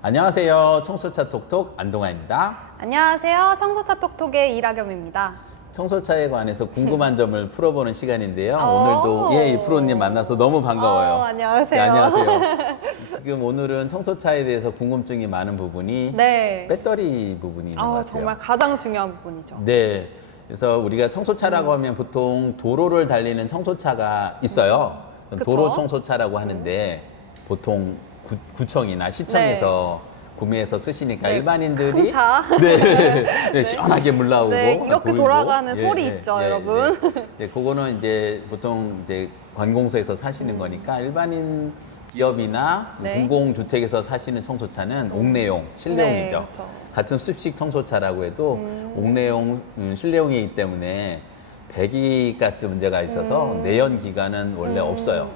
안녕하세요. 청소차 톡톡 안동아입니다. 안녕하세요. 청소차 톡톡의 이라겸입니다. 청소차에 관해서 궁금한 점을 풀어보는 시간인데요. 오. 오늘도 이 프로님 만나서 너무 반가워요. 안녕하세요. 네, 안녕하세요. 지금 오늘은 청소차에 대해서 궁금증이 많은 부분이 네. 배터리 부분이 있는 것 같아요. 정말 가장 중요한 부분이죠. 네. 그래서 우리가 청소차라고 하면 보통 도로를 달리는 청소차가 있어요. 그쵸? 도로 청소차라고 하는데 보통 구청이나 시청에서 구매해서 쓰시니까 네, 일반인들이 큰 차. 네, 시원하게 물 나오고 네, 이렇게 돌고. 돌아가는 소리 있죠, 여러분. 그거는 이제 보통 이제 관공서에서 사시는 거니까 일반인 기업이나 네. 공공주택에서 사시는 청소차는 옥내용, 실내용이죠. 네, 그쵸. 같은 습식 청소차라고 해도 옥내용, 실내용이기 때문에 배기가스 문제가 있어서 내연 기관은 원래 없어요.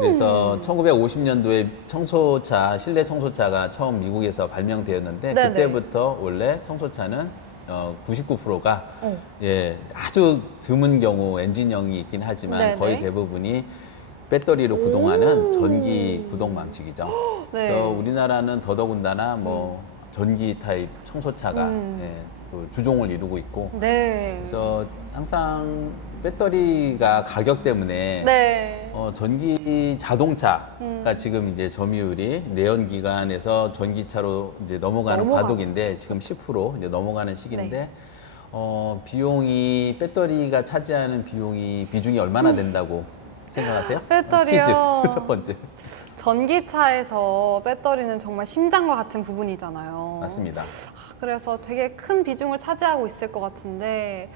그래서 1950년도에 청소차, 실내 청소차가 처음 미국에서 발명되었는데 네네. 그때부터 원래 청소차는 99%가 예, 아주 드문 경우 엔진형이 있긴 하지만 네네. 거의 대부분이 배터리로 구동하는 전기 구동 방식이죠. 네. 그래서 우리나라는 더더군다나 뭐 전기 타입 청소차가 예, 그 주종을 이루고 있고 네. 그래서 항상 배터리가 가격 때문에 네. 전기 자동차가 지금 이제 점유율이 내연기관에서 전기차로 이제 넘어가는 넘어가는 과도기인데 지금 10% 이제 넘어가는 시기인데 네. 비용이 배터리가 차지하는 비중이 얼마나 된다고 생각하세요? 배터리요? 퀴즈 첫 번째. 전기차에서 배터리는 정말 심장과 같은 부분이잖아요. 맞습니다. 그래서 되게 큰 비중을 차지하고 있을 것 같은데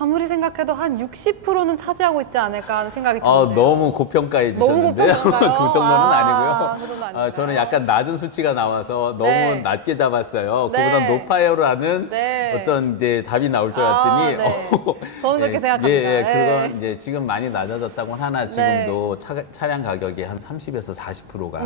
아무리 생각해도 한 60%는 차지하고 있지 않을까 하는 생각이 드는데요. 너무 고평가해 너무 주셨는데요. 그 고평가요? 정도는 아니고요. 그 정도는 아니고요. 저는 약간 낮은 수치가 나와서 너무 네. 낮게 잡았어요. 네. 그보다 높아요라는 네. 어떤 이제 답이 나올 줄 알았더니 네. 저는 그렇게 예, 생각합니다. 예, 네. 그건 이제 지금 많이 낮아졌다고 하나 지금도 차량 가격이 한 30에서 40%가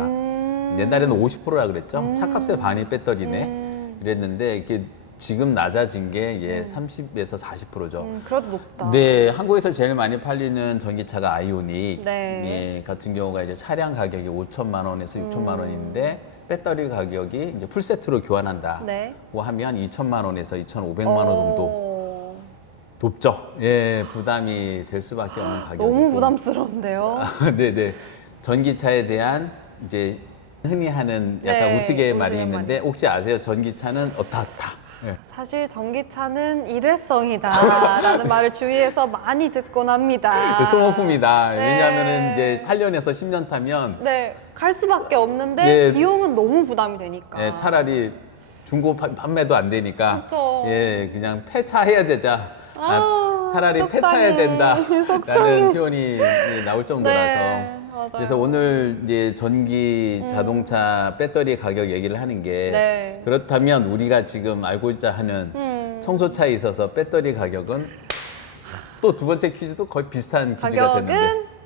옛날에는 50%라 그랬죠. 차값의 반이 배터리네. 이랬는데 이게 지금 낮아진 게 예, 30에서 40%죠. 그래도 높다. 네, 한국에서 제일 많이 팔리는 전기차가 아이오닉 네. 예, 같은 경우가 이제 차량 가격이 5천만 원에서 6천만 원인데 배터리 가격이 이제 풀세트로 교환한다고 네. 하면 2천만 원에서 2,500만 원 정도 오, 높죠. 예, 부담이 될 수밖에 없는 가격이고. 너무 부담스러운데요. 네, 네. 전기차에 대한 이제 흔히 하는 약간 네, 우스갯 말이 우스갯 있는데 혹시 아세요? 전기차는 어떻다. 예. 사실 전기차는 일회성이다라는 말을 주위에서 많이 듣곤 합니다. 그 소모품이다. 네. 왜냐하면은 이제 8년에서 10년 타면 네, 갈 수밖에 없는데 예. 비용은 너무 부담이 되니까. 예, 차라리 중고 판매도 안 되니까 그렇죠. 예, 그냥 폐차해야 되자. 차라리 속상해. 폐차해야 된다라는 속상해. 표현이 예, 나올 정도라서. 네, 맞아요. 그래서 오늘 이제 전기 자동차 배터리 가격 얘기를 하는 게 네. 그렇다면 우리가 지금 알고자 하는 청소차에 있어서 배터리 가격은 또 두 번째 퀴즈도 거의 비슷한 퀴즈가 됐는데 가격은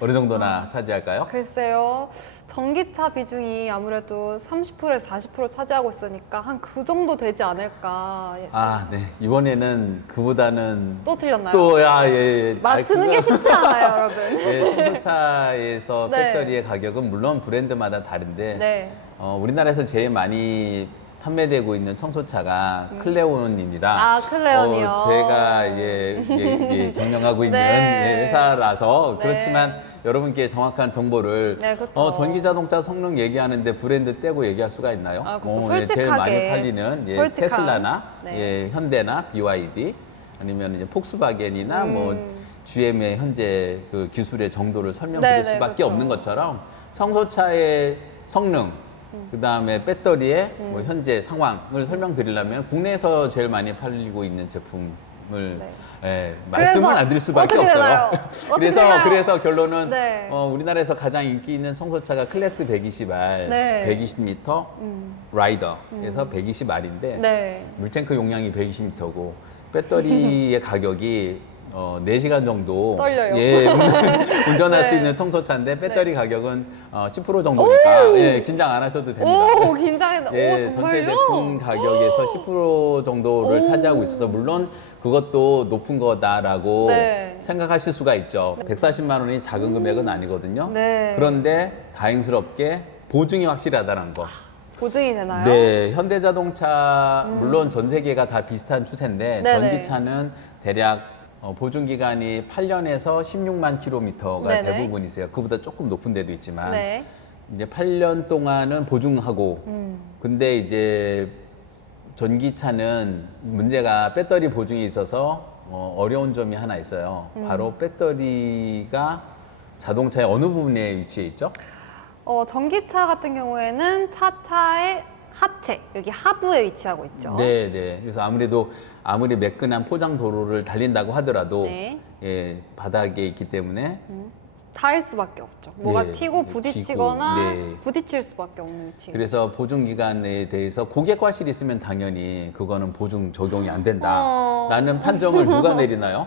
어느 정도나 차지할까요? 글쎄요. 전기차 비중이 아무래도 30%에서 40% 차지하고 있으니까 한 그 정도 되지 않을까. 아, 네. 이번에는 그보다는 또 틀렸나요? 또야 예. 맞추는 게 쉽지 않아요, 여러분. 예, 청소차에서 네. 배터리의 가격은 물론 브랜드마다 다른데 네. 우리나라에서 제일 많이 판매되고 있는 청소차가 클레온입니다. 아, 클레온이요? 제가 예, 경영하고 있는 네. 예, 회사라서 네. 그렇지만 여러분께 정확한 정보를 네, 그쵸. 전기자동차 성능 얘기하는데 브랜드 떼고 얘기할 수가 있나요? 아, 그쵸. 제일 솔직하게. 많이 팔리는 예, 솔직한. 테슬라나 네. 예, 현대나 BYD 아니면 이제 폭스바겐이나 뭐 GM의 현재 그 기술의 정도를 설명드릴 네, 네, 수밖에 그쵸. 없는 것처럼 청소차의 성능 그다음에 배터리의 뭐 현재 상황을 설명드리려면 국내에서 제일 많이 팔리고 있는 제품을 네. 예, 말씀을 그래서 안 드릴 수밖에 어떻게 없어요. 되나요? 어떻게 되나요? 그래서 결론은 네. 우리나라에서 가장 인기 있는 청소차가 클래스 120R, 네. 120m 라이더에서 120R인데 네. 물탱크 용량이 120m고 배터리의 가격이 4시간 정도 떨려요. 예, 운전할 수 네. 있는 청소차인데 배터리 가격은 10% 정도니까 예, 긴장 안 하셔도 됩니다. 오, 긴장했다. 예, 오, 전체 정말요? 제품 가격에서 10% 정도를 오. 차지하고 있어서 물론 그것도 높은 거다라고 네. 생각하실 수가 있죠. 140만 원이 작은 금액은 아니거든요. 네. 그런데 다행스럽게 보증이 확실하다는 거. 보증이 되나요? 네, 현대자동차 물론 전 세계가 다 비슷한 추세인데 네네. 전기차는 대략 보증 기간이 8년에서 16만 킬로미터가 네네. 대부분이세요. 그보다 조금 높은 데도 있지만 네. 이제 8년 동안은 보증하고 근데 이제 전기차는 문제가 배터리 보증이 있어서 어려운 점이 하나 있어요. 바로 배터리가 자동차의 어느 부분에 위치해 있죠? 전기차 같은 경우에는 차차의 하체, 여기 하부에 위치하고 있죠. 네, 네. 그래서 아무리 매끈한 포장 도로를 달린다고 하더라도 네. 예, 바닥에 있기 때문에 닿을 수밖에 없죠. 뭐가 네, 튀고 네, 부딪히거나 튀고, 네. 부딪힐 수밖에 없는 위치. 그래서 보증 기간에 대해서 고객 과실이 있으면 당연히 그거는 보증 적용이 안 된다라는 판정을 누가 내리나요?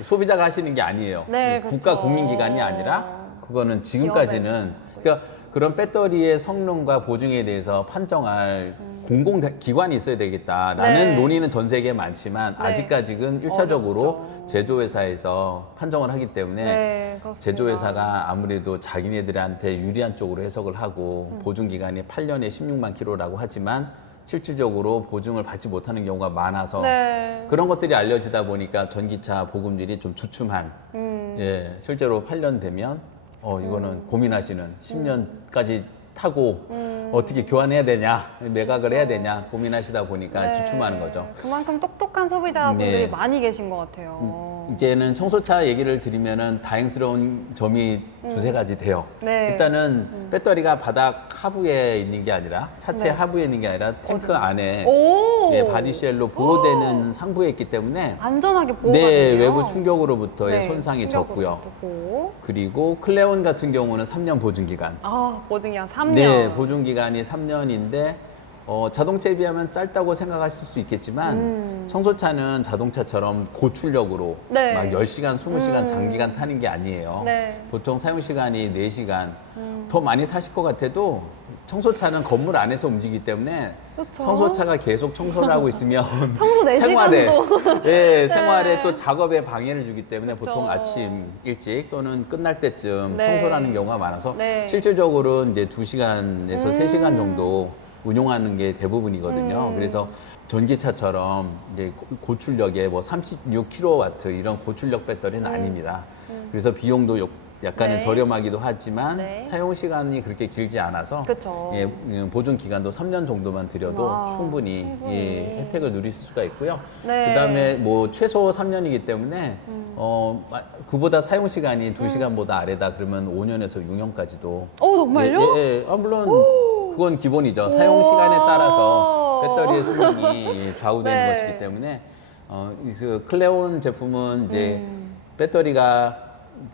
소비자가 하시는 게 아니에요. 네, 국가 그렇죠. 국민기관이 아니라 그거는 지금까지는 그러니까 그런 배터리의 성능과 보증에 대해서 판정할 공공기관이 있어야 되겠다라는 네. 논의는 전 세계에 많지만 네. 아직까지는 일차적으로 어렵죠. 제조회사에서 판정을 하기 때문에 네, 그렇습니다. 제조회사가 아무래도 자기네들한테 유리한 쪽으로 해석을 하고 보증기간이 8년에 16만 킬로라고 하지만 실질적으로 보증을 받지 못하는 경우가 많아서 네. 그런 것들이 알려지다 보니까 전기차 보급률이 좀 주춤한 예, 실제로 8년 되면 이거는 고민하시는 10년까지 타고 어떻게 교환해야 되냐, 매각을 해야 되냐 고민하시다 보니까 네. 주춤하는 거죠. 그만큼 똑똑한 소비자분들이 네. 많이 계신 것 같아요. 이제는 청소차 얘기를 드리면은 다행스러운 점이 두세 가지 돼요. 네. 일단은 배터리가 바닥 하부에 있는 게 아니라 차체 네. 하부에 있는 게 아니라 탱크 안에 오! 예, 바디쉘로 보호되는 상부에 있기 때문에 안전하게 보호가 네, 되네요. 외부 충격으로부터의 네, 손상이 충격으로부터 적고요. 보호. 그리고 클레온 같은 경우는 3년 보증 기간. 보증이 한 3년. 네, 보증 기간이 3년인데 자동차에 비하면 짧다고 생각하실 수 있겠지만 청소차는 자동차처럼 고출력으로 네. 막 10시간, 20시간 장기간 타는 게 아니에요. 네. 보통 사용 시간이 4시간. 더 많이 타실 것 같아도 청소차는 건물 안에서 움직이기 때문에 그쵸. 청소차가 계속 청소를 하고 있으면 청소 4시간도. 생활에 네, 생활에 또 작업에 방해를 주기 때문에 그쵸. 보통 아침 일찍 또는 끝날 때쯤 네. 청소를 하는 경우가 많아서 네. 실질적으로 이제 2시간에서 3시간 정도 운용하는 게 대부분이거든요. 그래서 전기차처럼 이제 고출력의 뭐 36kW 이런 고출력 배터리는 아닙니다. 그래서 비용도 약간은 네. 저렴하기도 하지만 네. 사용 시간이 그렇게 길지 않아서 그쵸. 예, 보증 기간도 3년 정도만 들여도 와, 충분히 예, 혜택을 누릴 수가 있고요. 네. 그다음에 뭐 최소 3년이기 때문에 그보다 사용 시간이 2시간보다 아래다 그러면 5년에서 6년까지도 정말요? 예. 물론 그건 기본이죠. 사용 시간에 따라서 배터리의 수명이 좌우되는 네. 것이기 때문에 그 클레온 제품은 이제 배터리가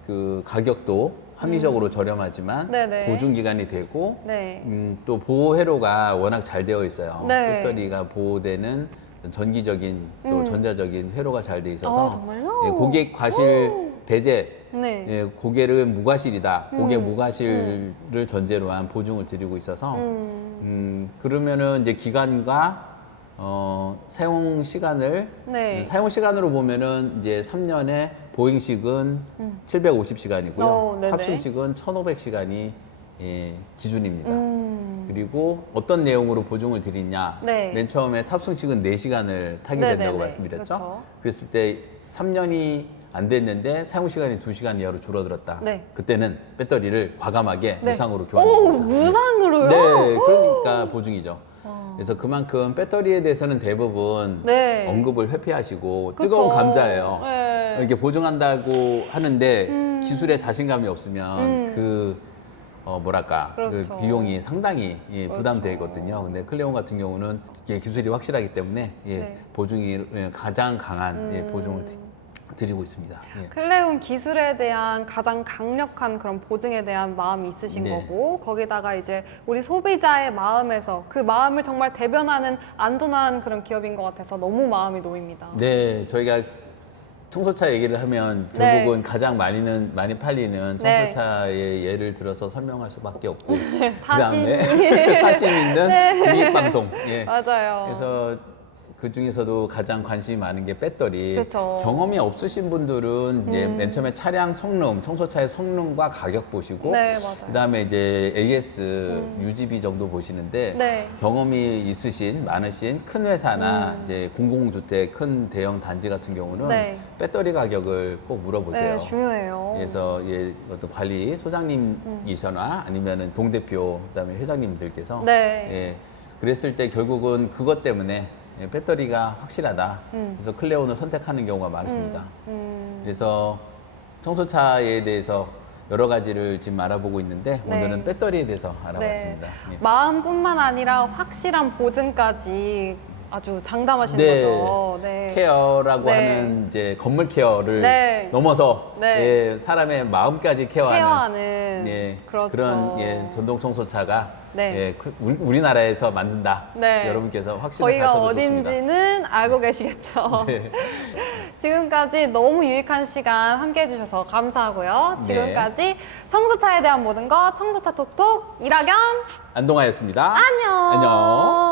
그 가격도 합리적으로 저렴하지만 네네. 보증 기간이 되고 네. 또 보호 회로가 워낙 잘 되어 있어요. 네. 배터리가 보호되는 전기적인 또 전자적인 회로가 잘 돼 있어서 정말요? 예, 고객 과실 배제 네. 예, 고객은 무과실이다. 고객 무과실을 전제로 한 보증을 드리고 있어서 그러면은 이제 기간과 사용 시간을 네. 사용 시간으로 보면은 이제 3년에 보행식은 750시간이고요. 네네. 탑승식은 1,500시간이 예, 기준입니다. 그리고 어떤 내용으로 보증을 드리냐? 네. 맨 처음에 탑승식은 4시간을 타게 네네네. 된다고 말씀드렸죠. 그렇죠. 그랬을 때 3년이 안 됐는데 사용 시간이 2시간 이하로 줄어들었다. 네. 그때는 배터리를 과감하게 네. 무상으로 오, 교환합니다. 무상으로요? 네, 그러니까 보증이죠. 그래서 그만큼 배터리에 대해서는 대부분 네. 언급을 회피하시고 그쵸. 뜨거운 감자예요. 네. 이게 보증한다고 하는데 기술에 자신감이 없으면 뭐랄까 그렇죠. 그 비용이 상당히 부담되거든요. 근데 클레온 같은 경우는 이게 기술이 확실하기 때문에 네. 보증이 가장 강한 보증을 드리고 있습니다. 예. 클레온 기술에 대한 가장 강력한 그런 보증에 대한 마음이 있으신 네. 거고 거기다가 이제 우리 소비자의 마음에서 그 마음을 정말 대변하는 안전한 그런 기업인 것 같아서 너무 마음이 놓입니다. 네, 저희가 청소차 얘기를 하면 네. 결국은 가장 많이 팔리는 네. 청소차의 예를 들어서 설명할 수밖에 없고 사심. 그다음에 사심 있는 네. 공익 방송. 예. 맞아요. 그래서 그 중에서도 가장 관심이 많은 게 배터리. 그렇죠. 경험이 없으신 분들은 이제 맨 처음에 차량 성능, 청소차의 성능과 가격 보시고, 네, 맞아요. 그다음에 이제 AS 유지비 정도 보시는데, 네. 경험이 있으신 많으신 큰 회사나 이제 공공주택 큰 대형 단지 같은 경우는 네. 배터리 가격을 꼭 물어보세요. 네, 중요해요. 그래서 예, 어떤 관리 소장님이거나 아니면은 동대표 그다음에 회장님들께서 네. 예, 그랬을 때 결국은 그것 때문에 예, 배터리가 확실하다. 그래서 클레온을 선택하는 경우가 많습니다. 그래서 청소차에 대해서 여러 가지를 지금 알아보고 있는데 네. 오늘은 배터리에 대해서 알아봤습니다. 네. 예. 마음뿐만 아니라 확실한 보증까지 아주 장담하시는 네. 거죠. 네. 케어라고 네. 하는 이제 건물 케어를 네. 넘어서 네. 예, 사람의 마음까지 케어하는 케어하는 예, 그렇죠. 런 예, 전동 청소차가 네. 예, 우리나라에서 만든다. 네. 여러분께서 확신을 저희가 가셔도 좋습니다. 어딘지는 알고 계시겠죠. 네. 지금까지 너무 유익한 시간 함께 해주셔서 감사하고요. 네. 지금까지 청소차에 대한 모든 것 청소차 톡톡 이라겸 안동아였습니다. 안녕. 안녕.